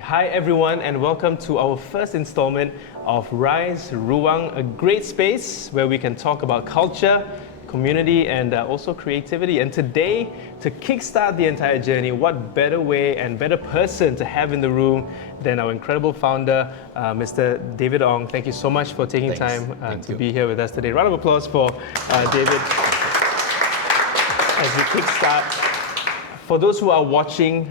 Hi everyone and welcome to our first installment of RISE Ruang, a great space where we can talk about culture, community and also creativity. And today, to kickstart the entire journey, what better way and better person to have in the room than our incredible founder, Mr. David Ong. Thank you so much for taking time to be here with us today. Round of applause for David as we kickstart. For those who are watching,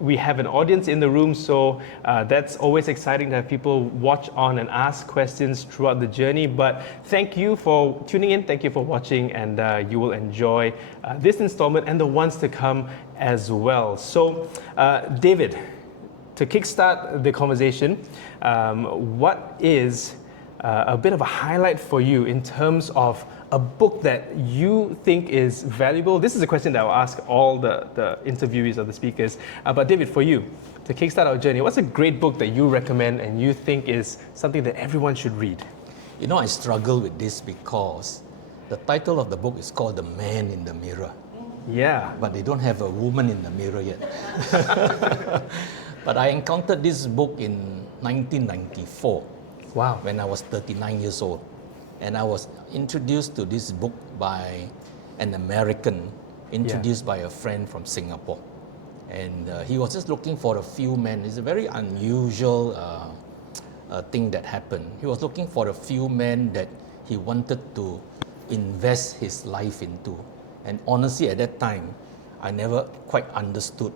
we have an audience in the room, so that's always exciting to have people watch on and ask questions throughout the journey. But thank you for tuning in, thank you for watching, and you will enjoy this installment and the ones to come as well. So, David, to kickstart the conversation, what is a bit of a highlight for you in terms of a book that you think is valuable? This is a question that I'll ask all the interviewees or the speakers. But David, for you, to kickstart our journey, what's a great book that you recommend and you think is something that everyone should read? You know, I struggle with this because the title of the book is called The Man in the Mirror. Yeah. But they don't have a woman in the mirror yet. But I encountered this book in 1994. Wow. When I was 39 years old. And I was introduced to this book by an American, introduced by a friend from Singapore. And he was just looking for a few men. It's a very unusual thing that happened. He was looking for a few men that he wanted to invest his life into. And honestly, at that time, I never quite understood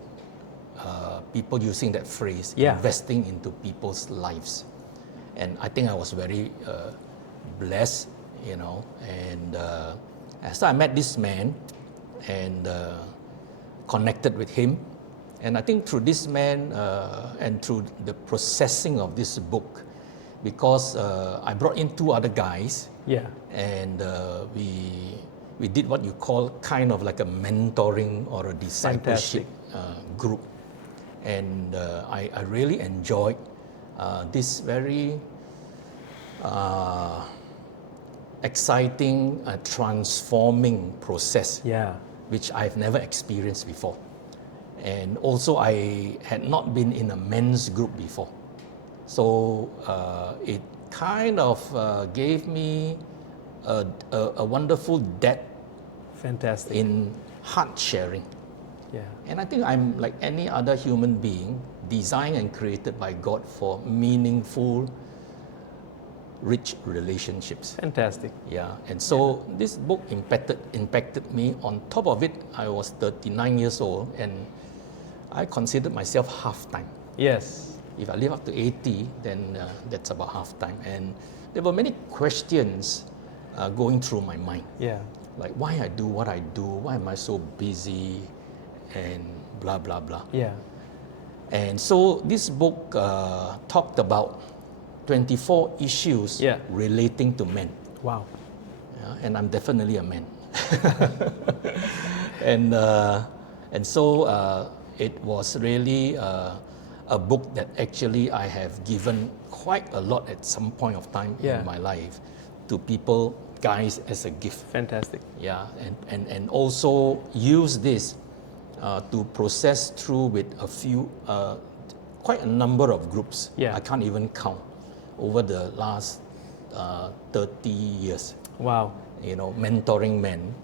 people using that phrase, investing into people's lives. And I think I was very blessed, you know, and so I met this man and connected with him. And I think through this man and through the processing of this book, because I brought in two other guys, and we did what you call kind of like a mentoring or a discipleship group. And I really enjoyed this very exciting, transforming process, which I've never experienced before. And also I had not been in a men's group before. So it kind of gave me a wonderful depth in heart sharing. And I think I'm like any other human being, designed and created by God for meaningful, rich relationships. Fantastic. And so this book impacted me. On top of it, I was 39 years old and I considered myself half-time. Yes. If I live up to 80, then that's about half-time. And there were many questions going through my mind. Like why I do what I do, why am I so busy, and blah, blah, blah. And so this book talked about 24 issues relating to men. Wow. And I'm definitely a man. And so it was really a book that actually I have given quite a lot at some point of time in my life to people, guys, as a gift. Fantastic. And also use this to process through with a few, quite a number of groups. I can't even count over the last 30 years. Wow. You know, mentoring men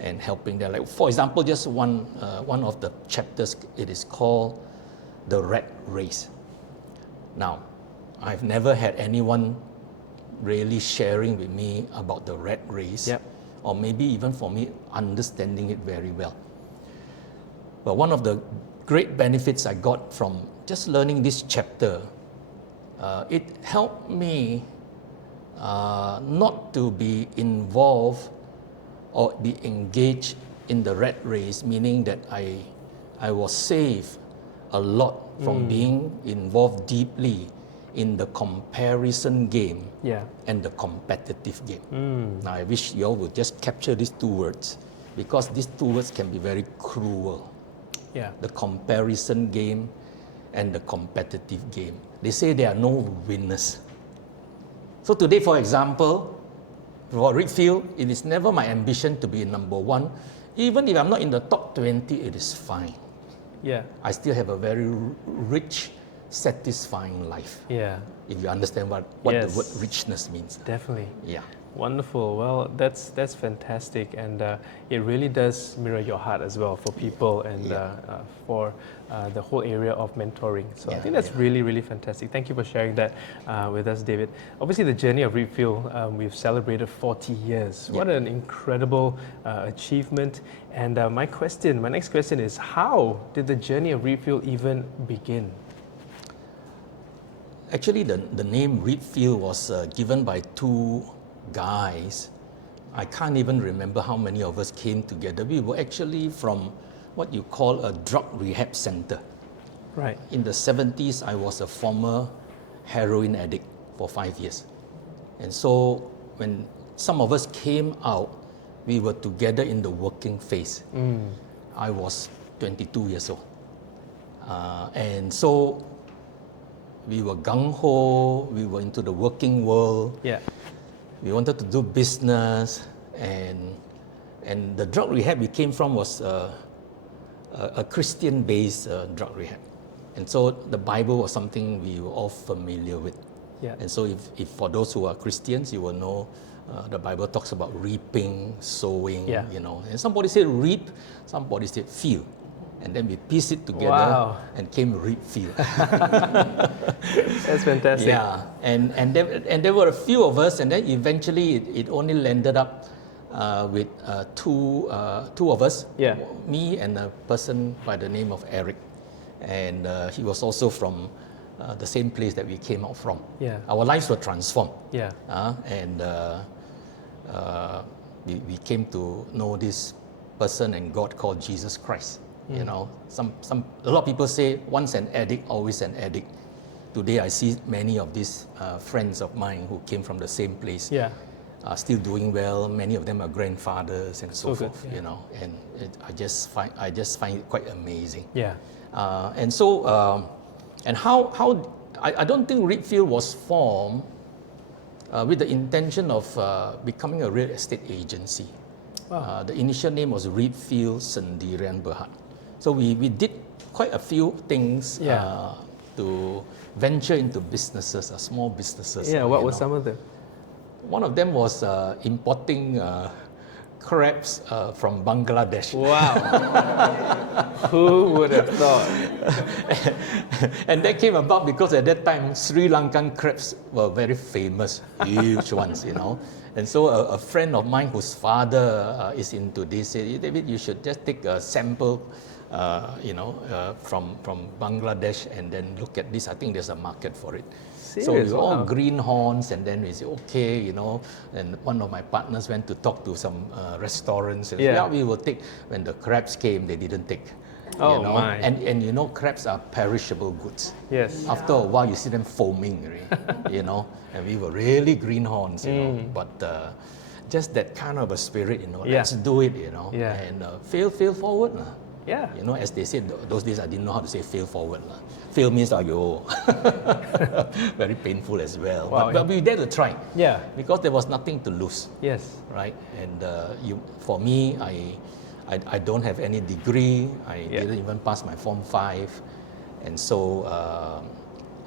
and helping them. Like, for example, just one of the chapters, it is called The Rat Race. Now, I've never had anyone really sharing with me about the rat race, or maybe even for me understanding it very well. But one of the great benefits I got from just learning this chapter, it helped me not to be involved or be engaged in the rat race, meaning that I was saved a lot from being involved deeply in the comparison game and the competitive game. Now I wish you all would just capture these two words, because these two words can be very cruel. The comparison game and the competitive game. They say there are no winners. So today, for example, for Reapfield, it is never my ambition to be number one. Even if I'm not in the top 20, it is fine. I still have a very rich satisfying life. Yeah, If you understand what Yes. the word richness means. definitely. Yeah. Wonderful. Well, that's fantastic, and it really does mirror your heart as well for people and Yeah. For the whole area of mentoring. So I Yeah, think that's yeah. really, really fantastic. Thank you for sharing that with us, David. Obviously, the journey of Reapfield, we've celebrated 40 years. Yeah. What an incredible achievement! And my next question is, how did the journey of Reapfield even begin? Actually, the name Reapfield was given by two guys. I can't even remember how many of us came together. We were actually from what you call a drug rehab center. Right. In the 70s, I was a former heroin addict for 5 years. And so when some of us came out, we were together in the working phase. I was 22 years old. And so we were gung-ho, we were into the working world, Yeah. we wanted to do business, and the drug rehab we came from was a Christian-based drug rehab. And so the Bible was something we were all familiar with. Yeah. And so if for those who are Christians, you will know the Bible talks about reaping, sowing, Yeah. you know. And somebody said reap, somebody said field. And then we pieced it together Wow. and came Reapfield. That's fantastic. Yeah, and there were a few of us, and then eventually it only landed up with two of us. Yeah. Me and a person by the name of Eric, and he was also from the same place that we came out from. Yeah. Our lives were transformed. Yeah. And we came to know this person and God called Jesus Christ. You know, a lot of people say once an addict, always an addict. Today I see many of these friends of mine who came from the same place. Yeah. Are still doing well. Many of them are grandfathers and so So good, forth. yeah. You know, and I just find it quite amazing. Yeah. And so, and how I don't think Reapfield was formed with the intention of becoming a real estate agency. Wow. The initial name was Reapfield Sendirian Berhad. So we did quite a few things Yeah. to venture into businesses, small businesses. Yeah. What you were know. some of them? One of them was importing crabs from Bangladesh. Wow. Who would have thought? And that came about because at that time Sri Lankan crabs were very famous, huge ones, you know. And so a friend of mine whose father is into this said, David, you should just take a sample, from Bangladesh and then look at this. I think there's a market for it. Serious? So we were all Wow. greenhorns, and then we said, okay, you know. And one of my partners went to talk to some restaurants. And Yeah. yeah, we will take. When the crabs came, they didn't take. Oh, you know? my. And you know, crabs are perishable goods. Yes. After a while, you see them foaming, right? You know. And we were really greenhorns, you know. But just that kind of a spirit, you know. Yeah. Let's do it, you know. Yeah. And fail forward. Yeah. You know, as they said, those days I didn't know how to say fail forward. Fail means ayo. Very painful as well. Wow. But we dared to try. Yeah. Because there was nothing to lose, Yes. right? And for me, I don't have any degree. I Yeah. didn't even pass my Form 5. And so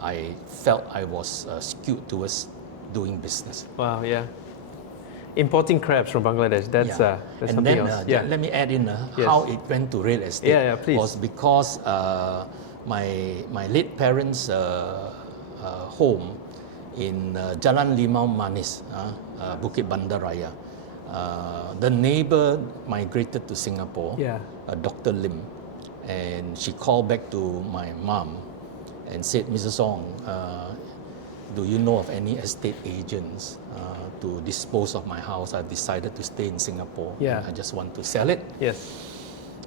I felt I was skewed towards doing business. Wow. Yeah. Importing crabs from Bangladesh. That's Yeah. that's And something then else. Yeah. let me add in Yes. how it went to real estate. Yeah, please. Was because my late parents' home in Jalan Limau Manis, Bukit Bandar Raya. The neighbor migrated to Singapore, Yeah. Dr. Lim, and she called back to my mom and said, Mrs. Ong, do you know of any estate agents to dispose of my house? I've decided to stay in Singapore. Yeah. I just want to sell it. Yes.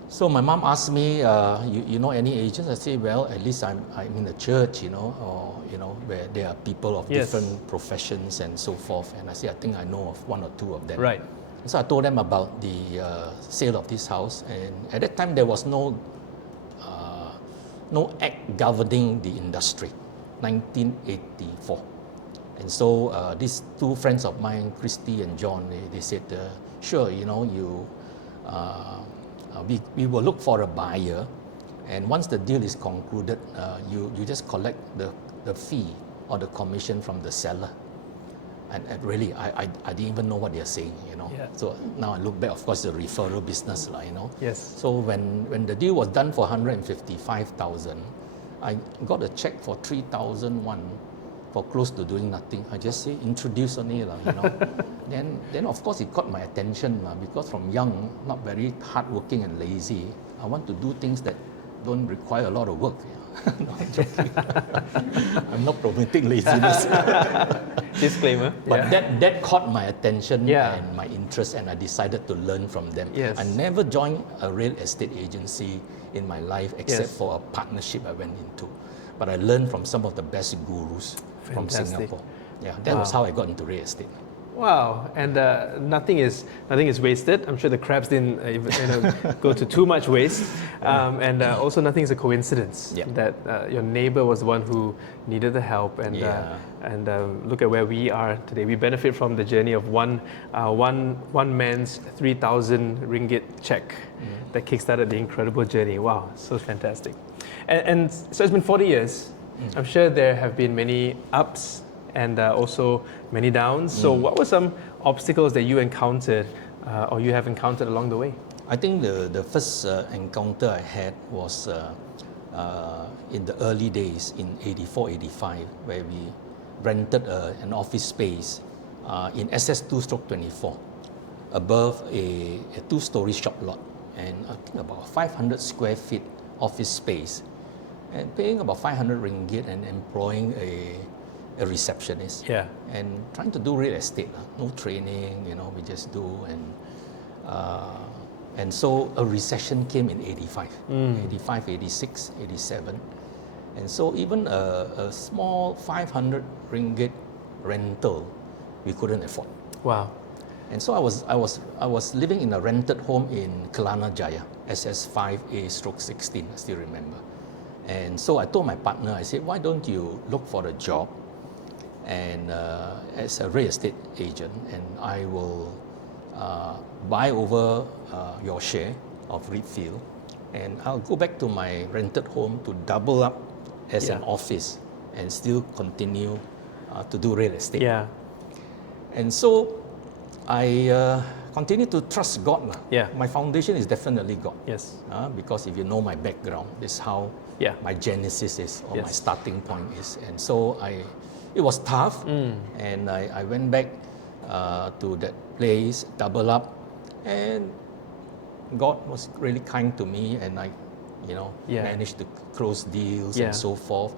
So my mom asked me, you know any agents? I say, well, at least I'm in a church, you know, or you know, where there are people of Yes. different professions and so forth. And I say, I think I know of one or two of them. Right. So I told them about the sale of this house, and at that time there was no act governing the industry, 1984. And so these two friends of mine, Christy and John, they said, sure, you know, we will look for a buyer, And once the deal is concluded, you just collect the fee or the commission from the seller. And really, I didn't even know what they're saying, Yeah. So now I look back, of course, the referral business, Yes. So when the deal was done for 155,000, I got a check for 3,001 for close to doing nothing. I just say introduce only, Then of course it caught my attention, because from young, not very hardworking and lazy, I want to do things that don't require a lot of work. No, I'm joking. I'm not promoting laziness. Disclaimer. But that caught my attention Yeah. and my interest, and I decided to learn from them. Yes. I never joined a real estate agency in my life except Yes. for a partnership I went into. But I learned from some of the best gurus from Fantastic. Singapore. Yeah, that was how I got into real estate. Wow, and nothing is wasted. I'm sure the crabs didn't go to too much waste, and also nothing is a coincidence. Yeah. That your neighbor was the one who needed the help, and look at where we are today. We benefit from the journey of one man's 3,000 ringgit check that kickstarted the incredible journey. Wow, so fantastic. And so it's been 40 years. I'm sure there have been many ups and also many downs. So what were some obstacles that you encountered or you have encountered along the way? I think the first encounter I had was in the early days in 84, 85, where we rented an office space in SS2/24 above a two-story shop lot, and I think about 500 square feet office space, and paying about 500 ringgit and employing a receptionist. Yeah. And trying to do real estate, no training, we just do. And so a recession came in 85, 85, 86, 87. And so even a small 500 ringgit rental, we couldn't afford. Wow. And so I was living in a rented home in Kelana Jaya, SS5A/16, I still remember. And so I told my partner, I said, why don't you look for a job and as a real estate agent, and I will buy over your share of Reapfield, and I'll go back to my rented home to double up as an office and still continue to do real estate. Yeah. And so I continue to trust God. Yeah. My foundation is definitely God. Yes. Because if you know my background, this is how my genesis is, or my starting point is. And so it was tough, and I went back to that place, double up, and God was really kind to me, and I managed to close deals and so forth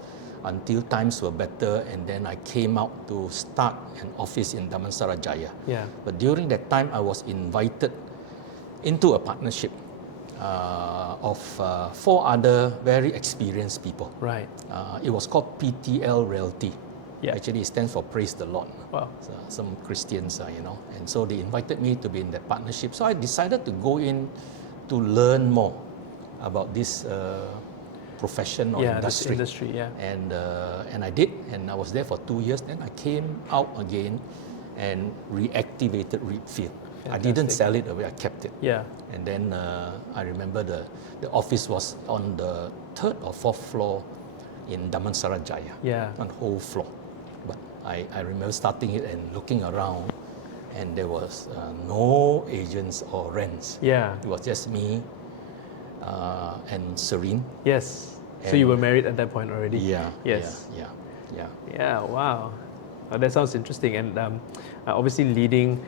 until times were better, and then I came out to start an office in Damansara Jaya. Yeah. But during that time, I was invited into a partnership of 4 other very experienced people. Right. It was called PTL Realty. Yeah. Actually, it stands for Praise the Lord. Wow. So some Christians, and so they invited me to be in that partnership. So I decided to go in to learn more about this profession or industry. This industry, yeah. And I did, and I was there for 2 years. Then I came out again and reactivated Reapfield. I didn't sell it away, I kept it. Yeah. And then I remember the office was on the 3rd or 4th floor in Damansara Jaya. Yeah. On the whole floor. But I remember starting it and looking around, and there was no agents or rents. Yeah. It was just me and Serene. Yes. So you were married at that point already? Yeah. Yes. Yeah. Yeah, wow. That sounds interesting. And obviously leading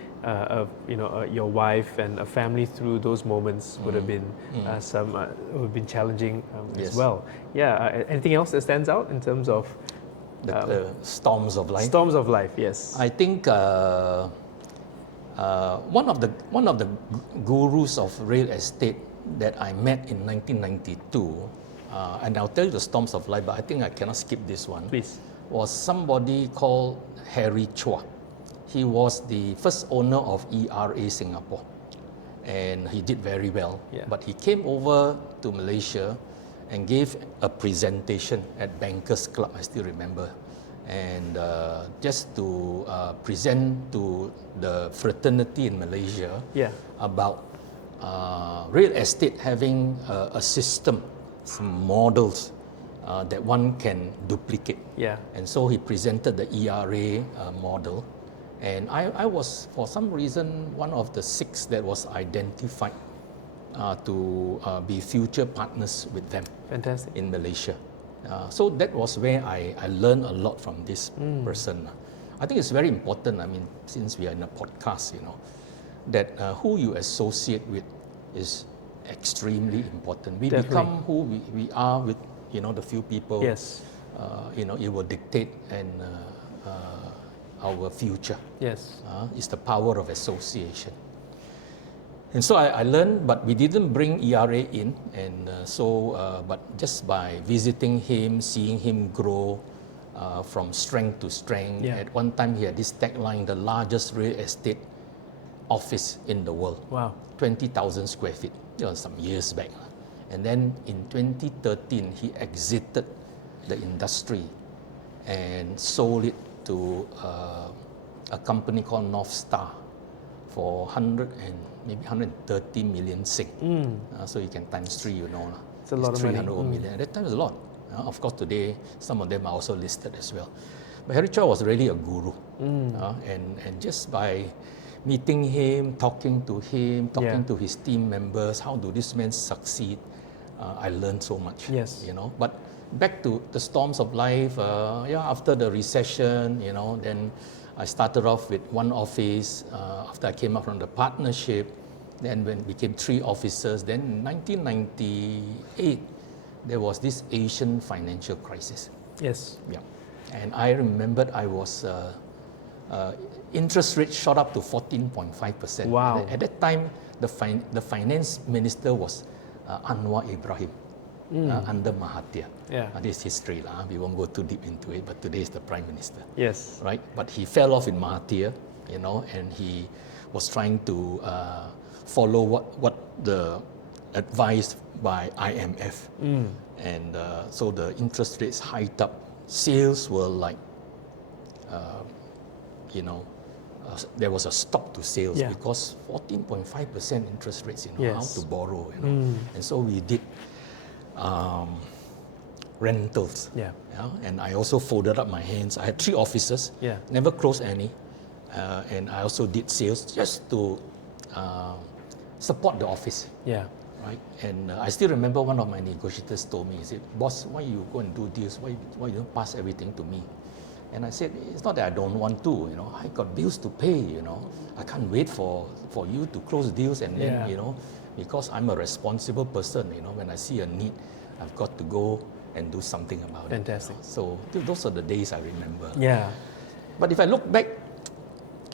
your wife and a family through those moments would have been would have been challenging as well. Yeah. Anything else that stands out in terms of the storms of life? Storms of life, yes. I think one of the gurus of real estate that I met in 1992, and I'll tell you the storms of life, but I think I cannot skip this one. Please. Was somebody called Harry Chua. He was the first owner of ERA Singapore, and he did very well. Yeah. But he came over to Malaysia and gave a presentation at Bankers Club, I still remember, and just to present to the fraternity in Malaysia about real estate having a system some models that one can duplicate. Yeah. And so he presented the ERA model. And I was, for some reason, one of the 6 that was identified to be future partners with them. Fantastic. In Malaysia. So that was where I learned a lot from this person. I think it's very important, I mean, since we are in a podcast, you know, that who you associate with is extremely important. We Definitely. become who we are with, you know, the few people. Yes. You know, it will dictate our future. Yes. It's the power of association. And so I learned, but we didn't bring ERA in, and but just by visiting him, seeing him grow from strength to strength. Yeah. At one time, he had this tagline: the largest real estate office in the world. Wow. 20,000 square feet. It was some years back. And then in 2013, he exited the industry and sold it to a company called North Star for 130 million Sing. So you can times 3, you know. It's a lot of money. 300 million. At that time, it was a lot. Of course, today, some of them are also listed as well. But Harry Chow was really a guru. And just by meeting him, talking to to his team members, how do these men succeed, I learned so much. Yes. You know, but back to the storms of life, after the recession, you know, then I started off with one office. After I came up from the partnership, then when it became 3 offices, then in 1998, there was this Asian financial crisis. Yes. Yeah. And I remembered I was, interest rate shot up to 14.5%. Wow. At that time, the finance minister was Anwar Ibrahim. Under Mahathir. Yeah. This is history, we won't go too deep into it, but today is the Prime Minister. Yes. Right? But he fell off in Mahathir, you know, and he was trying to follow what the advice by IMF. And so the interest rates hiked up. Sales were like, you know, there was a stop to sales because 14.5% interest rates, you know, how to borrow, you know. And so we did rentals. Yeah. And I also folded up my hands. I had 3 offices, never closed any. And I also did sales just to support the office. Yeah. Right? And I still remember one of my negotiators told me, he said, "Boss, why you go and do deals? Why you don't pass everything to me?" And I said, "It's not that I don't want to, you know, I got bills to pay, you know. I can't wait for you to close deals, and then, you know, because I'm a responsible person, you know, when I see a need, I've got to go and do something about Fantastic. it." So those are the days I remember. Yeah. But if I look back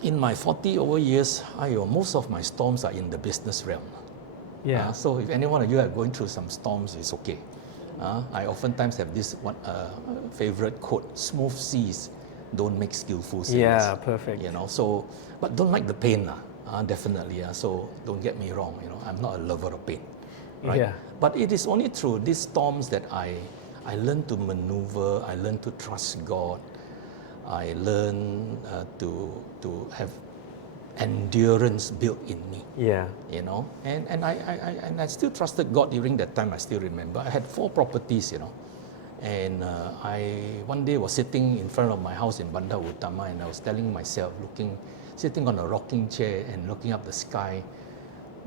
in my 40 over years, most of my storms are in the business realm. Yeah. So if any one of you are going through some storms, it's okay. I oftentimes have this one favorite quote: "Smooth seas don't make skillful sailors." Yeah, perfect. You know, so but don't like the pain, definitely. So don't get me wrong. You know, I'm not a lover of pain, right? Yeah. But it is only through these storms that I learned to maneuver. I learned to trust God. I learned to have endurance built in me. Yeah. You know, and I still trusted God during that time. I still remember I had 4 properties, you know, and I one day was sitting in front of my house in Bandar Utama, and I was telling myself, sitting on a rocking chair and looking up the sky,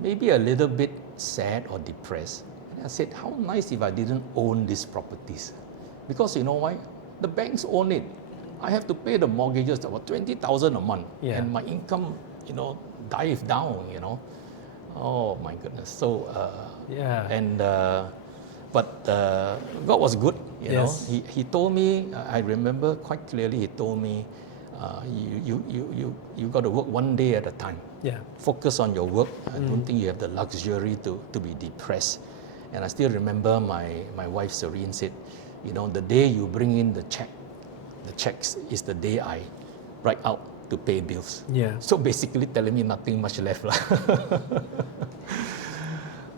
maybe a little bit sad or depressed. And I said, how nice if I didn't own these properties, because you know why? The banks own it. I have to pay the mortgages about 20,000 a month, and my income, you know, dive down, you know. Oh my goodness. So but God was good, you know. He told me, I remember quite clearly, he told me, you got to work one day at a time. Yeah. Focus on your work. I don't think you have the luxury to be depressed. And I still remember my wife Serene said, you know, the day you bring in the checks is the day I write out to pay bills. Yeah. So basically telling me nothing much left.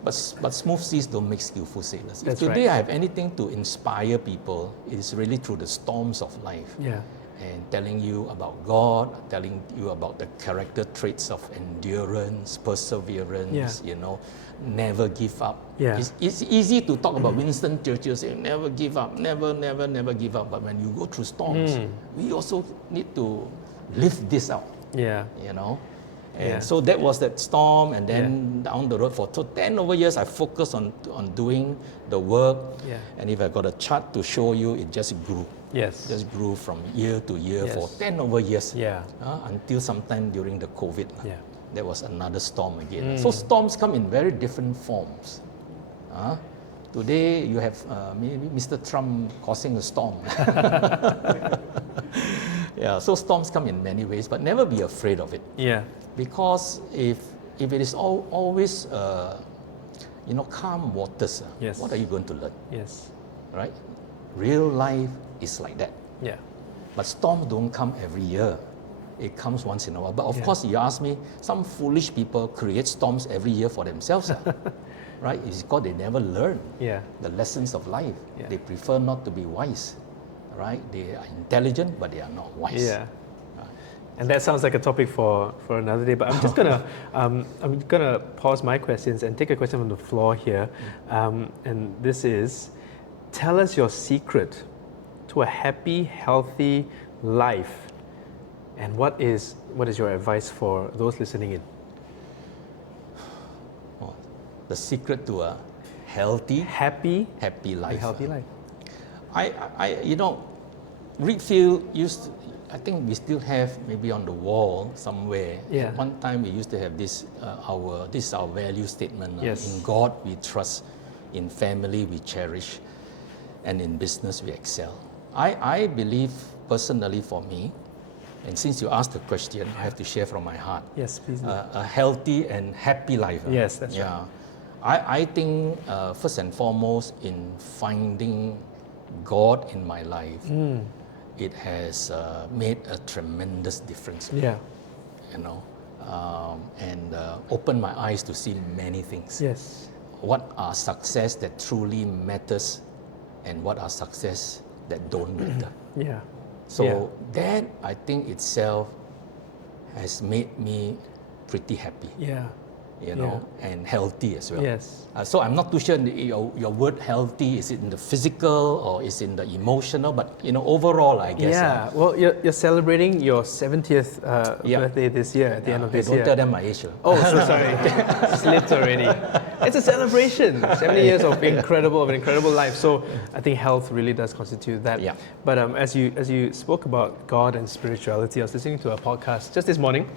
But smooth seas don't make skillful sailors. If today I have anything to inspire people, it is really through the storms of life. Yeah. and telling you about God, telling you about the character traits of endurance, perseverance, never give up. Yeah. It's easy to talk about Winston Churchill saying never give up, never give up. But when you go through storms, we also need to live this out. Yeah. And so that was that storm, and then down the road for 10 over years, I focused on doing the work. Yeah. And if I got a chart to show you, it just grew. Yes. Just grew from year to year for 10 over years. Yeah. Until sometime during the COVID. Yeah. There was another storm again. So storms come in very different forms. Today you have maybe Mr. Trump causing a storm. So storms come in many ways, but never be afraid of it. Yeah. Because if it is always calm waters, what are you going to learn? Yes. Right? Real life is like that. Yeah. But storms don't come every year. It comes once in a while. But of course, you ask me, some foolish people create storms every year for themselves. Right? It's because they never learn the lessons of life. Yeah. They prefer not to be wise. Right? They are intelligent, but they are not wise. Yeah. And that sounds like a topic for another day. But I'm just gonna pause my questions and take a question from the floor here. And this is, tell us your secret to a happy, healthy life. And what is your advice for those listening in? The secret to a happy life. Healthy life. Reapfield I think we still have maybe on the wall somewhere. Yeah. At one time we used to have this is our value statement. Yes. In God we trust, in family we cherish, and in business we excel. I believe personally for me, and since you asked the question, I have to share from my heart. Yes, please. A healthy and happy life. Yes, that's right. I think first and foremost in finding God in my life, it has made a tremendous difference. Yeah. And opened my eyes to see many things. Yes. What are success that truly matters, and what are success that don't matter. Yeah. So that, I think itself has made me pretty happy. Yeah. And healthy as well. Yes. So I'm not too sure your word healthy, is it in the physical or is it in the emotional, but overall I guess. Yeah, well you're celebrating your 70th birthday this year, at the end of this year. Don't tell them my age. Oh, so sorry. Slipped already. It's a celebration. 70 years of an incredible life. So I think health really does constitute that. Yeah. But as you spoke about God and spirituality, I was listening to a podcast just this morning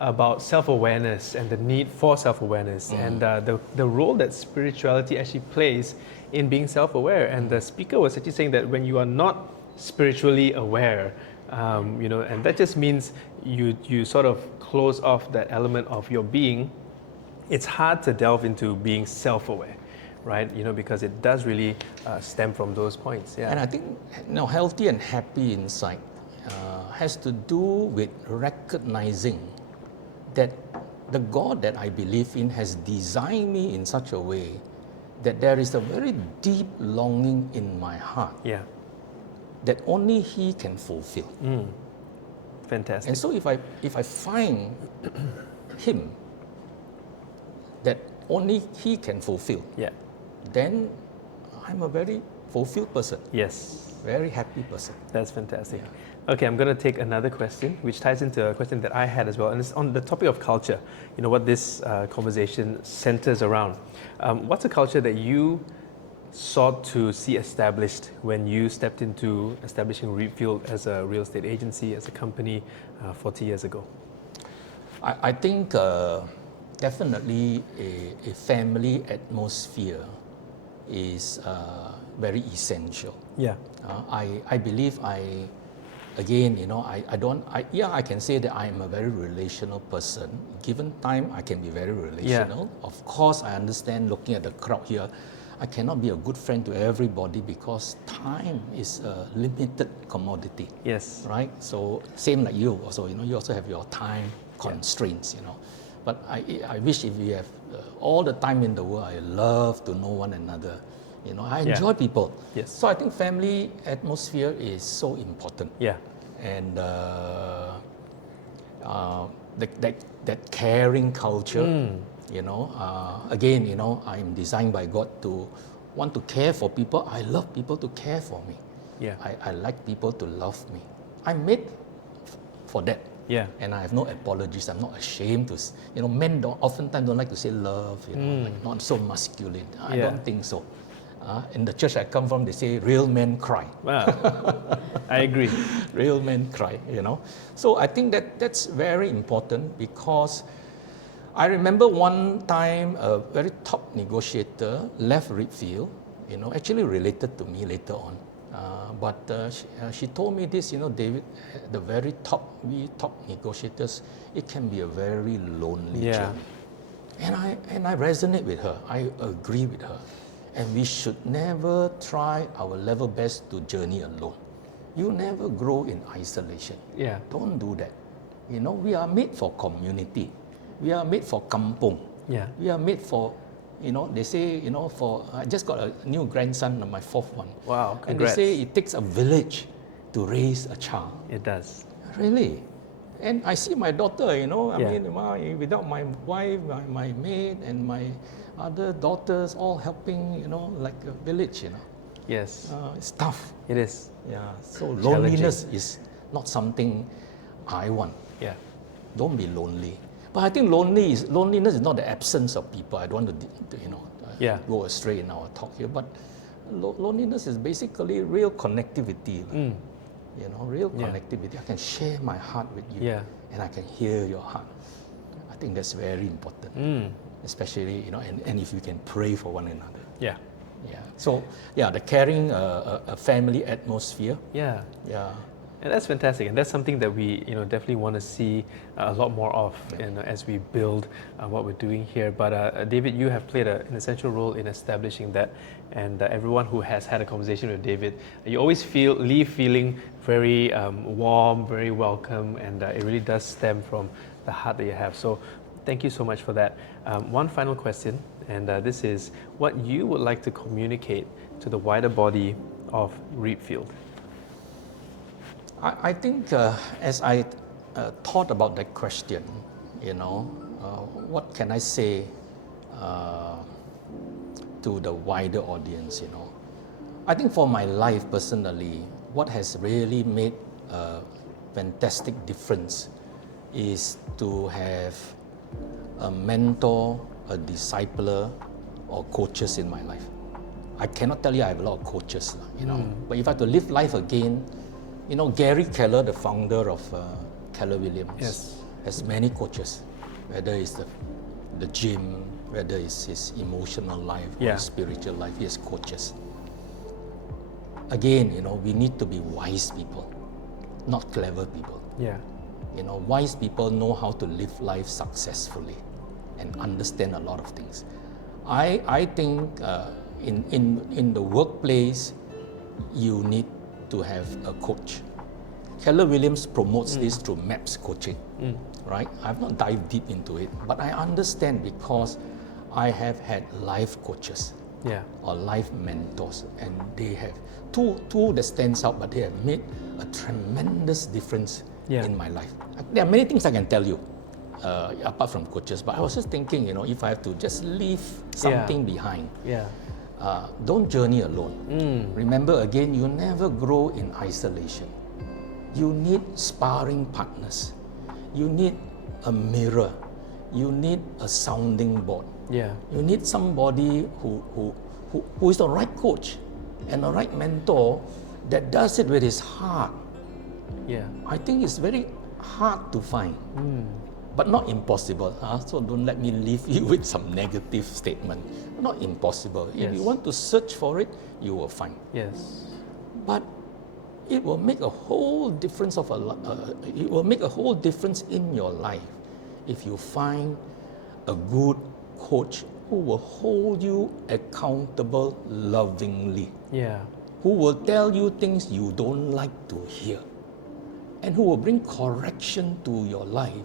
about self-awareness and the need for self-awareness and the role that spirituality actually plays in being self-aware. And the speaker was actually saying that when you are not spiritually aware, and that just means you sort of close off that element of your being, it's hard to delve into being self-aware, right? Because it does really stem from those points. Yeah. And I think healthy and happy inside has to do with recognizing that the God that I believe in has designed me in such a way that there is a very deep longing in my heart that only He can fulfill. Fantastic. And so if I find Him that only He can fulfill, then I'm a very fulfilled person. Yes. Very happy person. That's fantastic. Okay, I'm going to take another question, which ties into a question that I had as well, and it's on the topic of culture. What this conversation centers around. What's a culture that you sought to see established when you stepped into establishing Reapfield as a real estate agency, as a company 40 years ago? I think definitely a family atmosphere is very essential. Yeah. I believe I can say that I am a very relational person. Given time, I can be very relational. Yeah. Of course, I understand looking at the crowd here, I cannot be a good friend to everybody because time is a limited commodity. Yes. Right? So same like you also, you also have your time constraints, But I wish if we have all the time in the world, I love to know one another. I enjoy people. Yes. So I think family atmosphere is so important. Yeah. and that caring culture. You know, again, you know, I'm designed by God to want to care for people. I love people to care for me. Yeah. I like people to love me. I'm made for that. Yeah. And I have no apologies. I'm not ashamed to, you know, men oftentimes don't like to say love, you know, like not so masculine. I don't think so. In the church I come from, they say real men cry. I agree. Real men cry, you know. So I think that's very important, because I remember one time a very top negotiator left Reapfield, you know, actually related to me later on. But she told me this, you know, David, the very top negotiators, it can be a very lonely journey. And I resonate with her. I agree with her. And we should never try our level best to journey alone. You never grow in isolation. Yeah. Don't do that. You know, we are made for community. We are made for kampung. Yeah. We are made for, you know, they say, you know, for, I just got a new grandson, my fourth one. Wow, congrats. And they say it takes a village to raise a child. It does. Really? And I see my daughter, you know, I mean, without my wife, my maid, and my other daughters all helping, you know, like a village, you know. Yes. It's tough. It is. Yeah. So loneliness is not something I want. Yeah. Don't be lonely. But I think loneliness is not the absence of people. I don't want to you know, go astray in our talk here. But loneliness is basically real connectivity. You know, real connectivity. I can share my heart with you, and I can hear your heart. I think that's very important, especially, you know, and if you can pray for one another. Yeah. Yeah. So the caring, a family atmosphere. Yeah. Yeah. And that's fantastic, and that's something that we, you know, definitely want to see a lot more of, you know, as we build what we're doing here. But David, you have played an essential role in establishing that, and everyone who has had a conversation with David, you always leave feeling very warm, very welcome, and it really does stem from the heart that you have. So thank you so much for that. One final question, and this is what you would like to communicate to the wider body of Reapfield. I think as I thought about that question, you know, what can I say to the wider audience, you know? I think for my life personally, what has really made a fantastic difference is to have a mentor, a discipler, or coaches in my life. I cannot tell you I have a lot of coaches, you know, but if I have to live life again, you know, Gary Keller, the founder of Keller Williams, has many coaches, whether it's the gym, whether it's his emotional life or his spiritual life, he has coaches. Again, you know, we need to be wise people, not clever people. Yeah. You know, wise people know how to live life successfully and understand a lot of things. I think in the workplace, you need to have a coach. Keller Williams promotes this through MAPS coaching, right? I've not dived deep into it, but I understand because I have had life coaches or life mentors, and they have two that stands out, but they have made a tremendous difference in my life. There are many things I can tell you apart from coaches, but I was just thinking, you know, if I have to just leave something behind, don't journey alone. Remember again, you never grow in isolation. You need sparring partners. You need a mirror. You need a sounding board. You need somebody who is the right coach and the right mentor that does it with his heart. I think it's very hard to find, but not impossible. So don't let me leave you with some negative statement. Not impossible. If you want to search for it, you will find. But it will make a whole difference it will make a whole difference in your life if you find a good coach who will hold you accountable lovingly. Who will tell you things you don't like to hear, and who will bring correction to your life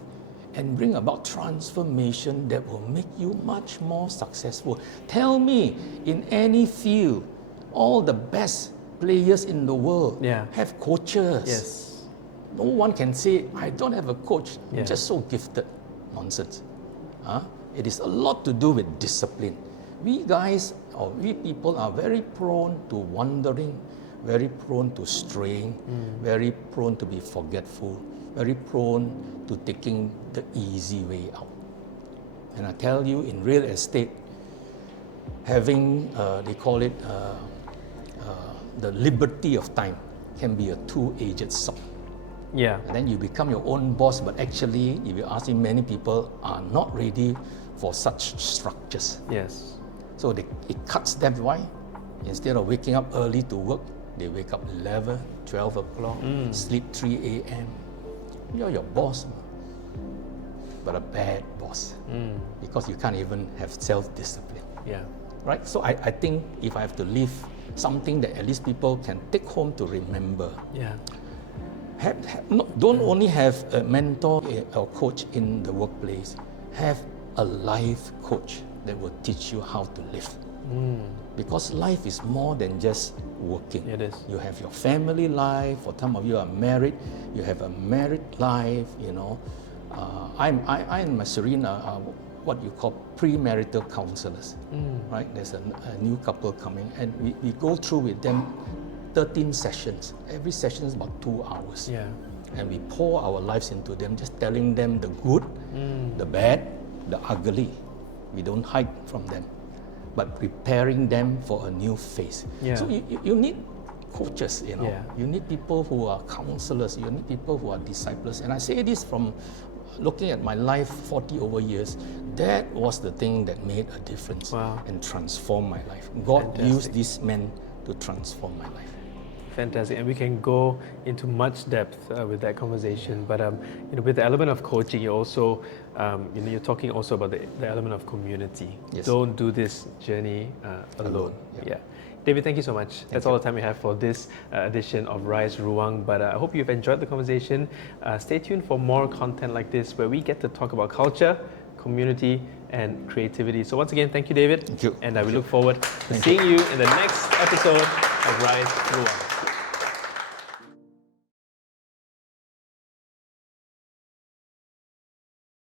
and bring about transformation that will make you much more successful. Tell me, in any field, all the best players in the world have coaches. No one can say, I don't have a coach, Yeah. I'm just so gifted. Nonsense. It is a lot to do with discipline. We guys, or we people are very prone to wandering, very prone to straying, very prone to be forgetful, very prone to taking the easy way out. And I tell you, in real estate, having, they call it the liberty of time can be a two-edged sword. Yeah. And then you become your own boss, but actually, if you ask me, many people are not ready for such structures. Yes. So it cuts them. Why? Instead of waking up early to work, they wake up 11, 12 o'clock, sleep 3 a.m. You're your boss, but a bad boss, because you can't even have self-discipline. Yeah. Right? So I think if I have to leave something that at least people can take home to remember, Yeah. don't only have a mentor or coach in the workplace, have a life coach that will teach you how to live. Because life is more than just working. It is. You have your family life. For some of you are married, you have a married life. You know, I and my Serene are what you call premarital counselors. Right? There's a new couple coming, and we go through with them 13 sessions. Every session is about 2 hours. Yeah. And we pour our lives into them, just telling them the good, the bad, the ugly. We don't hide from them, but preparing them for a new phase. Yeah. So you need coaches, you know. Yeah. You need people who are counselors. You need people who are disciples. And I say this from looking at my life 40 over years. That was the thing that made a difference. Wow. And transformed my life. God Fantastic. used these men to transform my life. Fantastic, and we can go into much depth with that conversation. But with the element of coaching, you also, you're talking also about the element of community. Yes. Don't do this journey alone. Yeah. David, thank you so much. That's all the time we have for this edition of RISE Ruang. But I hope you've enjoyed the conversation. Stay tuned for more content like this, where we get to talk about culture, community, and creativity. So once again, thank you, David. Thank you. And we look forward to seeing you in the next episode of RISE Ruang.